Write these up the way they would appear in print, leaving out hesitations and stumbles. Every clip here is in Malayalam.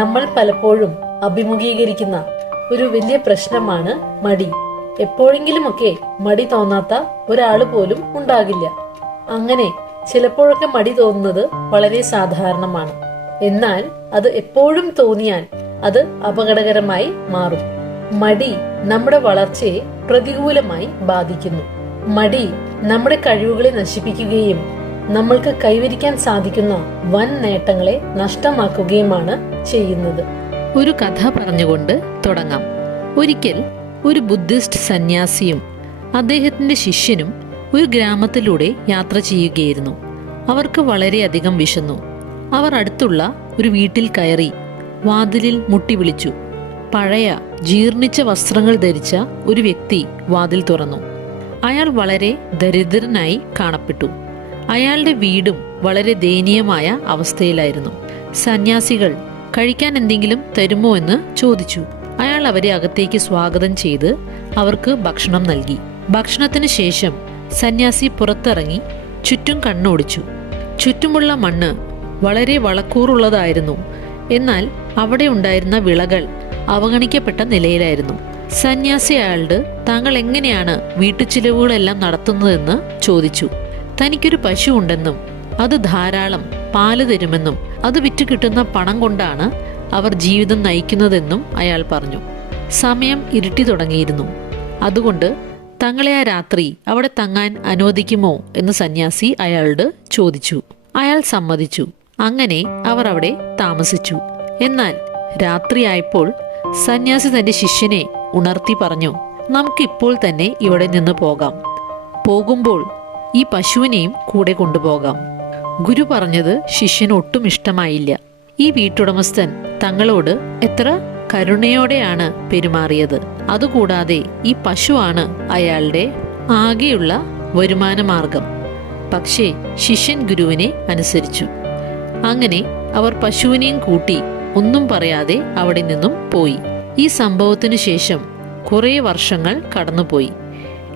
നമ്മൾ പലപ്പോഴും അഭിമുഖീകരിക്കുന്ന ഒരു വലിയ പ്രശ്നമാണ് മടി. എപ്പോഴെങ്കിലുമൊക്കെ മടി തോന്നാത്ത ഒരാൾ പോലും ഉണ്ടാകില്ല. അങ്ങനെ ചിലപ്പോഴൊക്കെ മടി തോന്നുന്നത് വളരെ സാധാരണമാണ്. എന്നാൽ അത് എപ്പോഴും തോന്നിയാൽ അത് അപകടകരമായി മാറും. മടി നമ്മുടെ വളർച്ചയെ പ്രതികൂലമായി ബാധിക്കുന്നു. മടി നമ്മുടെ കഴിവുകളെ നശിപ്പിക്കുകയും നമ്മൾക്ക് കൈവരിക്കാൻ സാധിക്കുന്ന വൻ നേട്ടങ്ങളെ നഷ്ടമാക്കുകയുമാണ് ചെയ്യുന്നത്. ഒരു കഥ പറഞ്ഞുകൊണ്ട് തുടങ്ങാം. ഒരിക്കൽ ഒരു ബുദ്ധിസ്റ്റ് സന്യാസിയും അദ്ദേഹത്തിന്റെ ശിഷ്യനും ഒരു ഗ്രാമത്തിലൂടെ യാത്ര ചെയ്യുകയായിരുന്നു. അവർക്ക് വളരെയധികം വിശന്നു. അവർ അടുത്തുള്ള ഒരു വീട്ടിൽ കയറി വാതിലിൽ മുട്ടി വിളിച്ചു. പഴയ ജീർണിച്ച വസ്ത്രങ്ങൾ ധരിച്ച ഒരു വ്യക്തി വാതിൽ തുറന്നു. അയാൾ വളരെ ദരിദ്രനായി കാണപ്പെട്ടു. അയാളുടെ വീടും വളരെ ദയനീയമായ അവസ്ഥയിലായിരുന്നു. സന്യാസികൾ കഴിക്കാൻ എന്തെങ്കിലും തരുമോ എന്ന് ചോദിച്ചു. അയാൾ അവരെ അകത്തേക്ക് സ്വാഗതം ചെയ്ത് അവർക്ക് ഭക്ഷണം നൽകി. ഭക്ഷണത്തിന് ശേഷം സന്യാസി പുറത്തിറങ്ങി ചുറ്റും കണ്ണോടിച്ചു. ചുറ്റുമുള്ള മണ്ണ് വളരെ വളക്കൂറുള്ളതായിരുന്നു. എന്നാൽ അവിടെ ഉണ്ടായിരുന്ന വിളകൾ അവഗണിക്കപ്പെട്ട നിലയിലായിരുന്നു. സന്യാസി അയാളോട് താങ്കൾ എങ്ങനെയാണ് വീട്ടുചിലവുകളെല്ലാം നടത്തുന്നതെന്ന് ചോദിച്ചു. തനിക്കൊരു പശു ഉണ്ടെന്നും അത് ധാരാളം പാല് തരുമെന്നും അത് വിറ്റ് കിട്ടുന്ന പണം കൊണ്ടാണ് അവർ ജീവിതം നയിക്കുന്നതെന്നും അയാൾ പറഞ്ഞു. സമയം ഇരുട്ടി തുടങ്ങിയിരുന്നു. അതുകൊണ്ട് തങ്ങളെ ആ രാത്രി അവിടെ തങ്ങാൻ അനുവദിക്കുമോ എന്ന് സന്യാസി അയാളോട് ചോദിച്ചു. അയാൾ സമ്മതിച്ചു. അങ്ങനെ അവർ അവിടെ താമസിച്ചു. എന്നാൽ രാത്രിയായപ്പോൾ സന്യാസി തന്റെ ശിഷ്യനെ ഉണർത്തി പറഞ്ഞു, നമുക്കിപ്പോൾ തന്നെ ഇവിടെ നിന്ന് പോകാം. പോകുമ്പോൾ ഈ പശുവിനെയും കൂടെ കൊണ്ടുപോകാം. ഗുരു പറഞ്ഞത് ശിഷ്യന് ഒട്ടും ഇഷ്ടമായില്ല. ഈ വീട്ടുടമസ്ഥൻ തങ്ങളോട് എത്ര കരുണയോടെയാണ് പെരുമാറിയത്. അതുകൂടാതെ ഈ പശുവാണ് അയാളുടെ ആകെയുള്ള വരുമാന മാർഗം. പക്ഷേ ശിഷ്യൻ ഗുരുവിനെ അനുസരിച്ചു. അങ്ങനെ അവർ പശുവിനെയും കൂട്ടി ഒന്നും പറയാതെ അവിടെ നിന്നും പോയി. ഈ സംഭവത്തിനു ശേഷം കുറെ വർഷങ്ങൾ കടന്നുപോയി.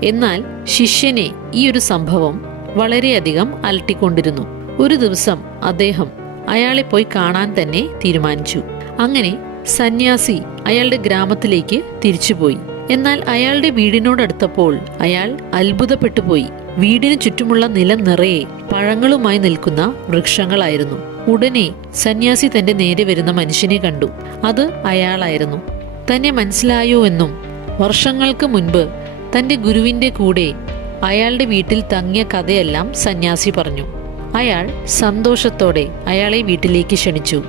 എന്നാൽ ശിഷ്യനെ ഈ ഒരു സംഭവം വളരെയധികം അലട്ടിക്കൊണ്ടിരുന്നു. ഒരു ദിവസം അദ്ദേഹം അയാളെ പോയി കാണാൻ തന്നെ തീരുമാനിച്ചു. അങ്ങനെ സന്യാസി അയാളുടെ ഗ്രാമത്തിലേക്ക് തിരിച്ചുപോയി. എന്നാൽ അയാളുടെ വീടിനോടടുത്തപ്പോൾ അയാൾ അത്ഭുതപ്പെട്ടുപോയി. വീടിന് ചുറ്റുമുള്ള നിലം നിറയെ പഴങ്ങളുമായി നിൽക്കുന്ന വൃക്ഷങ്ങളായിരുന്നു. ഉടനെ സന്യാസി തന്റെ നേരെ വരുന്ന മനുഷ്യനെ കണ്ടു. അത് അയാളായിരുന്നു. തന്നെ മനസ്സിലായോ എന്നും വർഷങ്ങൾക്ക് മുൻപ് തന്റെ ഗുരുവിന്റെ കൂടെ അയാളുടെ വീട്ടിൽ തങ്ങിയ കഥയെല്ലാം സന്യാസി പറഞ്ഞു. അയാൾ സന്തോഷത്തോടെ അയാളെ വീട്ടിലേക്ക് ക്ഷണിച്ചു.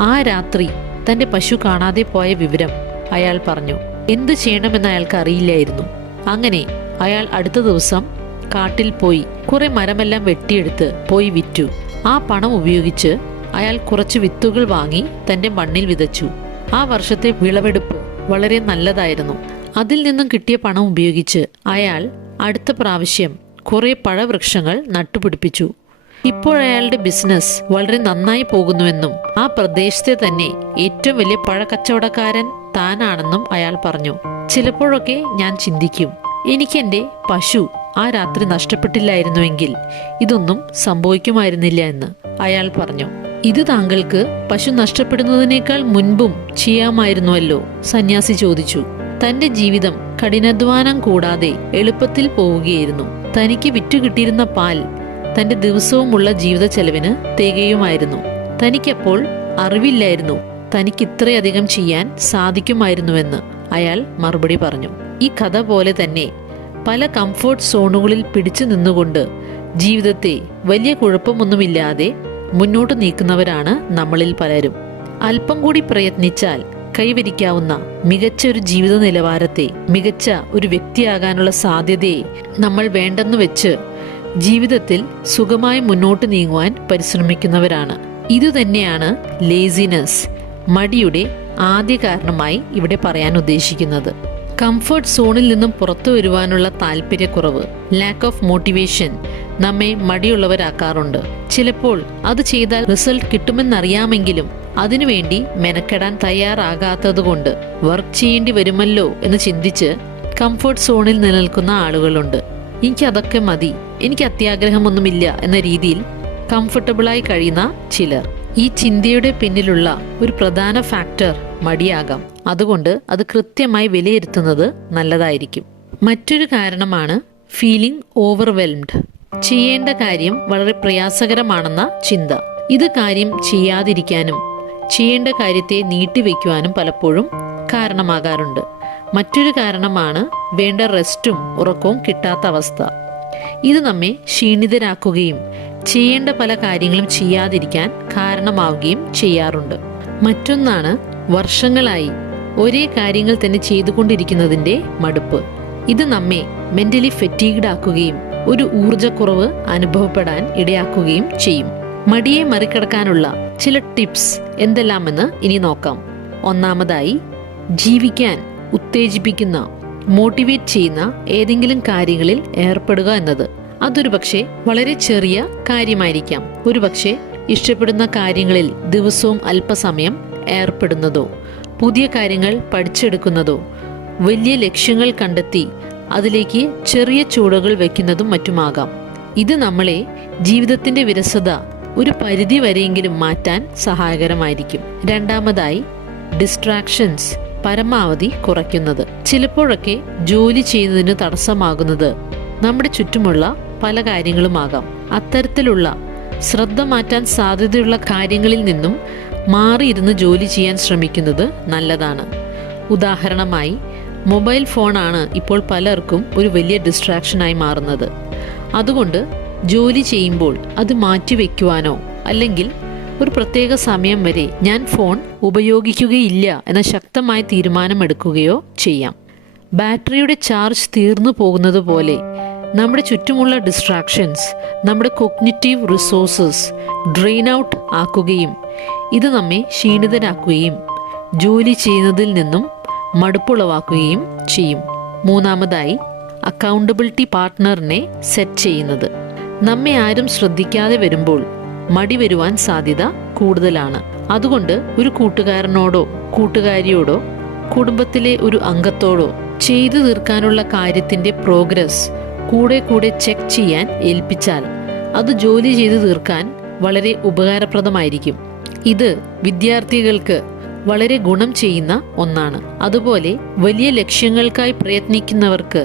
ആ രാത്രി തന്റെ പശു കാണാതെ പോയ വിവരം അയാൾ പറഞ്ഞു. എന്ത് ചെയ്യണമെന്ന് അയാൾക്ക് അറിയില്ലായിരുന്നു. അങ്ങനെ അയാൾ അടുത്ത ദിവസം കാട്ടിൽ പോയി കുറെ മരമെല്ലാം വെട്ടിയെടുത്ത് പോയി വിറ്റു. ആ പണം ഉപയോഗിച്ച് അയാൾ കുറച്ച് വിത്തുകൾ വാങ്ങി തന്റെ മണ്ണിൽ വിതച്ചു. ആ വർഷത്തെ വിളവെടുപ്പ് വളരെ നല്ലതായിരുന്നു. അതിൽ നിന്നും കിട്ടിയ പണം ഉപയോഗിച്ച് അയാൾ അടുത്ത പ്രാവശ്യം കുറെ പഴവൃക്ഷങ്ങൾ നട്ടുപിടിപ്പിച്ചു. ഇപ്പോൾ അയാളുടെ ബിസിനസ് വളരെ നന്നായി പോകുന്നുവെന്നും ആ പ്രദേശത്തെ തന്നെ ഏറ്റവും വലിയ പഴക്കച്ചവടക്കാരൻ താനാണെന്നും അയാൾ പറഞ്ഞു. ചിലപ്പോഴൊക്കെ ഞാൻ ചിന്തിക്കും, എനിക്കെന്റെ പശു ആ രാത്രി നഷ്ടപ്പെട്ടില്ലായിരുന്നുവെങ്കിൽ ഇതൊന്നും സംഭവിക്കുമായിരുന്നില്ല എന്ന് അയാൾ പറഞ്ഞു. ഇത് താങ്കൾക്ക് പശു നഷ്ടപ്പെടുന്നതിനേക്കാൾ മുൻപും ചെയ്യാമായിരുന്നുവല്ലോ, സന്യാസി ചോദിച്ചു. തന്റെ ജീവിതം കഠിനാധ്വാനം കൂടാതെ എളുപ്പത്തിൽ പോവുകയായിരുന്നു. തനിക്ക് വിറ്റുകിട്ടിയിരുന്ന പാൽ തന്റെ ദിവസവുമുള്ള ജീവിത ചെലവിന് തികയുമായിരുന്നു. തനിക്കപ്പോൾ അറിവില്ലായിരുന്നു തനിക്ക് ഇത്രയധികം ചെയ്യാൻ സാധിക്കുമായിരുന്നുവെന്ന് അയാൾ മറുപടി പറഞ്ഞു. ഈ കഥ പോലെ തന്നെ പല കംഫർട്ട് സോണുകളിൽ പിടിച്ചു നിന്നുകൊണ്ട് ജീവിതത്തെ വലിയ കുഴപ്പമൊന്നുമില്ലാതെ മുന്നോട്ട് നീക്കുന്നവരാണ് നമ്മളിൽ പലരും. അല്പം കൂടി പ്രയത്നിച്ചാൽ കൈവരിക്കാവുന്ന മികച്ച ഒരു ജീവിത നിലവാരത്തെ, മികച്ച ഒരു വ്യക്തിയാകാനുള്ള സാധ്യതയെ നമ്മൾ വേണ്ടെന്ന് വെച്ച് ജീവിതത്തിൽ സുഖമായി മുന്നോട്ട് നീങ്ങുവാൻ പരിശ്രമിക്കുന്നവരാണ്. ഇതുതന്നെയാണ് ലേസിനെസ്, മടിയുടെ ആദ്യ കാരണമായി ഇവിടെ പറയാൻ ഉദ്ദേശിക്കുന്നത്. കംഫർട്ട് സോണിൽ നിന്നും പുറത്തു വരുവാനുള്ള താല്പര്യക്കുറവ്, ലാക്ക് ഓഫ് മോട്ടിവേഷൻ നമ്മെ മടിയുള്ളവരാക്കാറുണ്ട്. ചിലപ്പോൾ അത് ചെയ്താൽ റിസൾട്ട് കിട്ടുമെന്നറിയാമെങ്കിലും അതിനുവേണ്ടി മെനക്കെടാൻ തയ്യാറാകാത്തതുകൊണ്ട് വർക്ക് ചെയ്യേണ്ടി വരുമല്ലോ എന്ന് ചിന്തിച്ച് കംഫർട്ട് സോണിൽ നിലനിൽക്കുന്ന ആളുകളുണ്ട്. എനിക്കതൊക്കെ മതി, എനിക്ക് അത്യാഗ്രഹമൊന്നുമില്ല എന്ന രീതിയിൽ കംഫർട്ടബിളായി കഴിയുന്ന ചിലർ. ഈ ചിന്തയുടെ പിന്നിലുള്ള ഒരു പ്രധാന ഫാക്ടർ മടിയാകാം. അതുകൊണ്ട് അത് കൃത്യമായി വിലയിരുത്തുന്നത് നല്ലതായിരിക്കും. മറ്റൊരു കാരണമാണ് ഫീലിംഗ് ഓവർവെൽംഡ്. ചെയ്യേണ്ട കാര്യം വളരെ പ്രയാസകരമാണെന്ന ചിന്ത. ഇത് കാര്യം ചെയ്യാതിരിക്കാനും ചെയ്യേണ്ട കാര്യത്തെ നീട്ടിവെക്കുവാനും പലപ്പോഴും കാരണമാകാറുണ്ട്. മറ്റൊരു കാരണമാണ് വേണ്ട റെസ്റ്റും ഉറക്കവും കിട്ടാത്ത അവസ്ഥ. ഇത് നമ്മെ ക്ഷീണിതരാക്കുകയും ചെയ്യേണ്ട പല കാര്യങ്ങളും ചെയ്യാതിരിക്കാൻ കാരണമാവുകയും ചെയ്യാറുണ്ട്. മറ്റൊന്നാണ് വർഷങ്ങളായി ഒരേ കാര്യങ്ങൾ തന്നെ ചെയ്തുകൊണ്ടിരിക്കുന്നതിൻ്റെ മടുപ്പ്. ഇത് നമ്മെ മെന്റലി ഫെറ്റീഗ്ഡ് ആക്കുകയും ഒരു ഊർജക്കുറവ് അനുഭവപ്പെടാൻ ഇടയാക്കുകയും ചെയ്യും. മടിയെ മറികടക്കാനുള്ള ചില ടിപ്സ് എന്തെല്ലാമെന്ന് ഇനി നോക്കാം. ഒന്നാമതായി, ജീവിക്കാൻ ഉത്തേജിപ്പിക്കുന്ന, മോട്ടിവേറ്റ് ചെയ്യുന്ന ഏതെങ്കിലും കാര്യങ്ങളിൽ ഏർപ്പെടുക എന്നത്. അതൊരു പക്ഷേ വളരെ ചെറിയ കാര്യമായിരിക്കാം. ഒരുപക്ഷെ ഇഷ്ടപ്പെടുന്ന കാര്യങ്ങളിൽ ദിവസവും അല്പസമയം ഏർപ്പെടുന്നതോ, പുതിയ കാര്യങ്ങൾ പഠിച്ചെടുക്കുന്നതോ, വലിയ ലക്ഷ്യങ്ങൾ കണ്ടെത്തി അതിലേക്ക് ചെറിയ ചുവടുകൾ വയ്ക്കുന്നതും മറ്റുമാകാം. ഇത് നമ്മളെ ജീവിതത്തിന്റെ വിരസത ഒരു പരിധി വരെയെങ്കിലും മാറ്റാൻ സഹായകരമായിരിക്കും. രണ്ടാമതായി, ഡിസ്ട്രാക്ഷൻസ് പരമാവധി കുറയ്ക്കുന്നത്. ചിലപ്പോഴൊക്കെ ജോലി ചെയ്യുന്നതിന് തടസ്സമാകുന്നത് നമ്മുടെ ചുറ്റുമുള്ള പല കാര്യങ്ങളുമാകാം. അത്തരത്തിലുള്ള ശ്രദ്ധ മാറ്റാൻ സാധ്യതയുള്ള കാര്യങ്ങളിൽ നിന്നും മാറിയിരുന്ന് ജോലി ചെയ്യാൻ ശ്രമിക്കുന്നത് നല്ലതാണ്. ഉദാഹരണമായി, മൊബൈൽ ഫോണാണ് ഇപ്പോൾ പലർക്കും ഒരു വലിയ ഡിസ്ട്രാക്ഷനായി മാറുന്നത്. അതുകൊണ്ട് ജോലി ചെയ്യുമ്പോൾ അത് മാറ്റിവെക്കുവാനോ അല്ലെങ്കിൽ ഒരു പ്രത്യേക സമയം വരെ ഞാൻ ഫോൺ ഉപയോഗിക്കുകയില്ല എന്ന ശക്തമായ തീരുമാനമെടുക്കുകയോ ചെയ്യാം. ബാറ്ററിയുടെ ചാർജ് തീർന്നു പോകുന്നത് പോലെ നമ്മുടെ ചുറ്റുമുള്ള ഡിസ്ട്രാക്ഷൻസ് നമ്മുടെ കോഗ്നിറ്റീവ് റിസോഴ്സസ് ഡ്രെയിൻ ഔട്ട് ആക്കുകയും ഇത് നമ്മെ ക്ഷീണിതരാക്കുകയും ജോലി ചെയ്യുന്നതിൽ നിന്നും മടുപ്പുളവാക്കുകയും ചെയ്യും. മൂന്നാമതായി, അക്കൗണ്ടബിലിറ്റി പാർട്ട്ണറിനെ സെറ്റ് ചെയ്യുന്നത്. നമ്മെ ആരും ശ്രദ്ധിക്കാതെ വരുമ്പോൾ മടി വരുവാൻ സാധ്യത കൂടുതലാണ്. അതുകൊണ്ട് ഒരു കൂട്ടുകാരനോടോ കൂട്ടുകാരിയോടോ കുടുംബത്തിലെ ഒരു അംഗത്തോടോ ചെയ്തു തീർക്കാനുള്ള കാര്യത്തിന്റെ പ്രോഗ്രസ് കൂടെ കൂടെ ചെക്ക് ചെയ്യാൻ ഏൽപ്പിച്ചാൽ അത് ജോലി ചെയ്തു തീർക്കാൻ വളരെ ഉപകാരപ്രദമായിരിക്കും. ഇത് വിദ്യാർത്ഥികൾക്ക് വളരെ ഗുണം ചെയ്യുന്ന ഒന്നാണ്. അതുപോലെ വലിയ ലക്ഷ്യങ്ങൾക്കായി പ്രയത്നിക്കുന്നവർക്ക്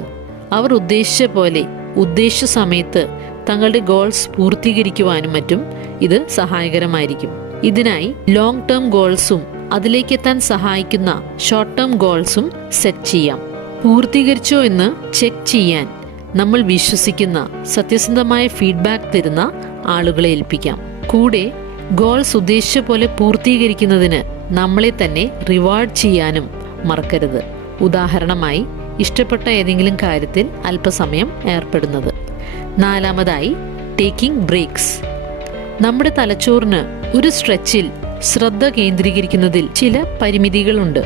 അവർ ഉദ്ദേശിച്ച പോലെ ഉദ്ദേശിച്ച സമയത്ത് തങ്ങളുടെ ഗോൾസ് പൂർത്തീകരിക്കുവാനും മറ്റും ഇത് സഹായകരമായിരിക്കും. ഇതിനായി ലോങ് ടേം ഗോൾസും അതിലേക്കെത്താൻ സഹായിക്കുന്ന ഷോർട്ട് ടേം ഗോൾസും സെറ്റ് ചെയ്യാം. പൂർത്തീകരിച്ചോ എന്ന് ചെക്ക് ചെയ്യാൻ നമ്മൾ വിശ്വസിക്കുന്ന സത്യസന്ധമായ ഫീഡ്ബാക്ക് തരുന്ന ആളുകളെ ഏൽപ്പിക്കാം. കൂടെ ഗോൾസ് ഉദ്ദേശിച്ച പോലെ പൂർത്തീകരിക്കുന്നതിന് നമ്മളെ തന്നെ റിവാർഡ് ചെയ്യാനും മറക്കരുത്. ഉദാഹരണമായി, ഇഷ്ടപ്പെട്ട ഏതെങ്കിലും കാര്യത്തിൽ അല്പസമയം ഏർപ്പെടുന്നത്. നാലാമതായി, ടേക്കിംഗ് ബ്രേക്സ്. നമ്മുടെ തലച്ചോറിന് ഒരു സ്ട്രെച്ചിൽ ശ്രദ്ധ കേന്ദ്രീകരിക്കുന്നതിൽ ചില പരിമിതികളുണ്ട്.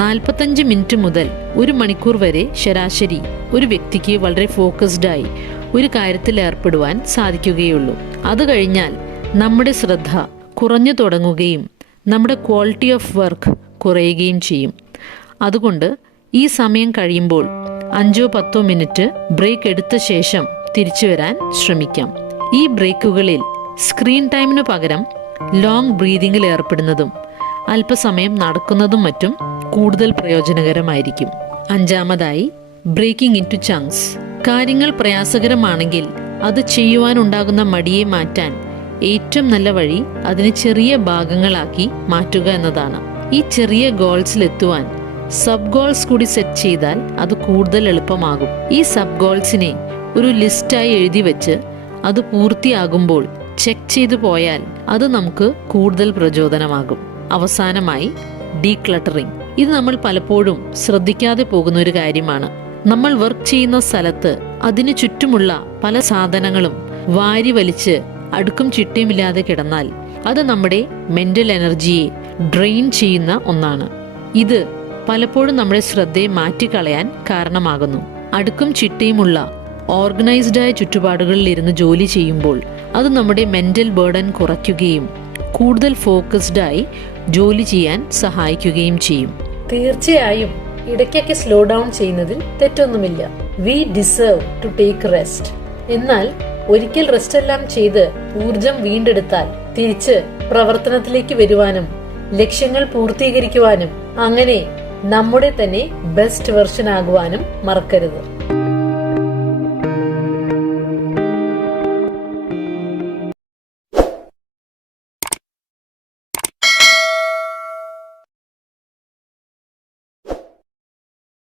45 മിനിറ്റ് മുതൽ 1 മണിക്കൂർ വരെ ശരാശരി ഒരു വ്യക്തിക്ക് വളരെ ഫോക്കസ്ഡായി ഒരു കാര്യത്തിൽ ഏർപ്പെടുവാൻ സാധിക്കുകയുള്ളൂ. അത് കഴിഞ്ഞാൽ നമ്മുടെ ശ്രദ്ധ കുറഞ്ഞു തുടങ്ങുകയും നമ്മുടെ ക്വാളിറ്റി ഓഫ് വർക്ക് കുറയുകയും ചെയ്യും. അതുകൊണ്ട് ഈ സമയം കഴിയുമ്പോൾ 5-10 മിനിറ്റ് ബ്രേക്ക് എടുത്ത ശേഷം തിരിച്ചു വരാൻ ശ്രമിക്കാം. ഈ ബ്രേക്കുകളിൽ സ്ക്രീൻ ടൈമിനു പകരം ലോങ് ബ്രീതിങ്ങിൽ ഏർപ്പെടുന്നതും അല്പസമയം നടക്കുന്നതും മറ്റും കൂടുതൽ പ്രയോജനകരമായിരിക്കും. അഞ്ചാമതായി, ബ്രേക്കിംഗ് ഇൻ ടു ചങ്ക്സ്. കാര്യങ്ങൾ പ്രയാസകരമാണെങ്കിൽ അത് ചെയ്യുവാനുണ്ടാകുന്ന മടിയെ മാറ്റാൻ ഏറ്റവും നല്ല വഴി അതിനെ ചെറിയ ഭാഗങ്ങളാക്കി മാറ്റുക എന്നതാണ്. ഈ ചെറിയ ഗോൾസിലെത്തുവാൻ സബ് ഗോൾസ് കൂടി സെറ്റ് ചെയ്താൽ അത് കൂടുതൽ എളുപ്പമാകും. ഈ സബ് ഗോൾസിനെ ഒരു ലിസ്റ്റായി എഴുതി വെച്ച് അത് പൂർത്തിയാകുമ്പോൾ ചെക്ക് ചെയ്തു പോയാൽ അത് നമുക്ക് കൂടുതൽ പ്രചോദനമാകും. അവസാനമായി, ഡീക്ലട്ടറിംഗ്. ഇത് നമ്മൾ പലപ്പോഴും ശ്രദ്ധിക്കാതെ പോകുന്ന ഒരു കാര്യമാണ്. നമ്മൾ വർക്ക് ചെയ്യുന്ന സ്ഥലത്ത് അതിനു ചുറ്റുമുള്ള പല സാധനങ്ങളും വാരി വലിച്ച് അടുക്കും ചിട്ടയുമില്ലാതെ കിടന്നാൽ അത് നമ്മുടെ മെന്റൽ എനർജിയെ ഡ്രെയിൻ ചെയ്യുന്ന ഒന്നാണ്. ഇത് പലപ്പോഴും നമ്മുടെ ശ്രദ്ധയെ മാറ്റിക്കളയാൻ കാരണമാകുന്നു. അടുക്കും ചിട്ടയുമുള്ള ഓർഗനൈസ്ഡായ ചുറ്റുപാടുകളിൽ ഇരുന്ന് ജോലി ചെയ്യുമ്പോൾ അത് നമ്മുടെ മെന്റൽ ബേർഡൻ കുറയ്ക്കുകയും കൂടുതൽ ഫോക്കസ്ഡായി ജോലി ചെയ്യാൻ സഹായിക്കുകയും ചെയ്യും. തീർച്ചയായും ഇടയ്ക്കൊക്കെ സ്ലോ ഡൗൺ ചെയ്യുന്നതിൽ തെറ്റൊന്നുമില്ല. We deserve to take rest. എന്നാൽ ഒരിക്കൽ റെസ്റ്റ് എല്ലാം ചെയ്ത് ഊർജം വീണ്ടെടുത്താൽ തിരിച്ച് പ്രവർത്തനത്തിലേക്ക് വരുവാനും ലക്ഷ്യങ്ങൾ പൂർത്തീകരിക്കുവാനും അങ്ങനെ നമ്മുടെ തന്നെ ബെസ്റ്റ് വെർഷൻ ആകുവാനും മറക്കരുത്.